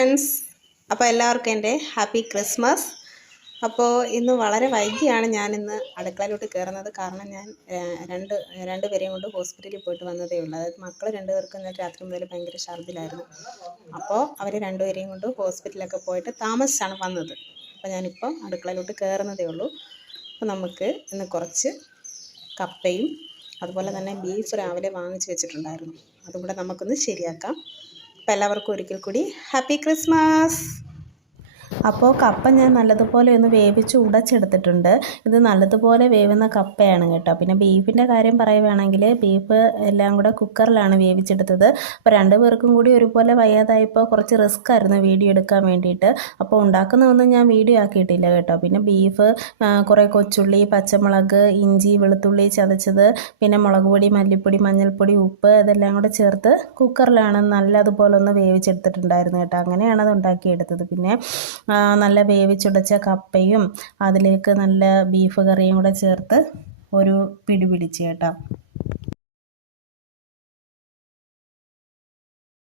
Friends, അപ്പോൾ എല്ലാവർക്കും എൻ്റെ ഹാപ്പി ക്രിസ്മസ്. അപ്പോൾ ഇന്ന് വളരെ വൈകിയാണ് ഞാനിന്ന് അടുക്കളയിലോട്ട് കയറുന്നത്. കാരണം ഞാൻ രണ്ടുപേരെയും കൊണ്ട് ഹോസ്പിറ്റലിൽ പോയിട്ട് വന്നതേ ഉള്ളൂ. അതായത് മക്കൾ രണ്ടുപേർക്കും ഇന്നലെ രാത്രി മുതൽ ഭയങ്കര ഛർദിലായിരുന്നു. അപ്പോൾ അവർ രണ്ടുപേരെയും കൊണ്ട് ഹോസ്പിറ്റലൊക്കെ പോയിട്ട് താമസിച്ചാണ് വന്നത്. അപ്പോൾ ഞാനിപ്പോൾ അടുക്കളയിലോട്ട് കയറുന്നതേ ഉള്ളൂ. അപ്പോൾ നമുക്ക് ഇന്ന് കുറച്ച് കപ്പയും അതുപോലെ തന്നെ ബീഫ് രാവിലെ വാങ്ങിച്ച് വെച്ചിട്ടുണ്ടായിരുന്നു. അതും കൂടെ നമുക്കൊന്ന് ശരിയാക്കാം. അപ്പോൾ എല്ലാവർക്കും ഒരിക്കൽ കൂടി ഹാപ്പി ക്രിസ്മസ്. അപ്പോൾ കപ്പ ഞാൻ നല്ലതുപോലെ ഒന്ന് വേവിച്ച് ഉടച്ചെടുത്തിട്ടുണ്ട്. ഇത് നല്ലതുപോലെ വേവുന്ന കപ്പയാണ് കേട്ടോ. പിന്നെ ബീഫിൻ്റെ കാര്യം പറയുകയാണെങ്കിൽ ബീഫ് എല്ലാം കൂടെ കുക്കറിലാണ് വേവിച്ചെടുത്തത്. അപ്പോൾ രണ്ടു പേർക്കും കൂടി ഒരുപോലെ വയ്യാതായപ്പോൾ കുറച്ച് റിസ്ക് ആയിരുന്നു വീഡിയോ എടുക്കാൻ വേണ്ടിയിട്ട്. അപ്പോൾ ഉണ്ടാക്കുന്നതൊന്നും ഞാൻ വീഡിയോ ആക്കിയിട്ടില്ല കേട്ടോ. പിന്നെ ബീഫ്, കുറേ കൊച്ചുള്ളി, പച്ചമുളക്, ഇഞ്ചി, വെളുത്തുള്ളി ചതച്ചത്, പിന്നെ മുളക് പൊടി, മല്ലിപ്പൊടി, മഞ്ഞൾപ്പൊടി, ഉപ്പ് ഇതെല്ലാം കൂടെ ചേർത്ത് കുക്കറിലാണ് നല്ലതുപോലെ ഒന്ന് വേവിച്ചെടുത്തിട്ടുണ്ടായിരുന്നു കേട്ടോ. അങ്ങനെയാണ് അത് ഉണ്ടാക്കിയെടുത്തത്. പിന്നെ നല്ല വേവിച്ചുടച്ച കപ്പയും അതിലേക്ക് നല്ല ബീഫ് കറിയും കൂടെ ചേർത്ത് ഒരു പിടി പിടിച്ച് കേട്ടോ.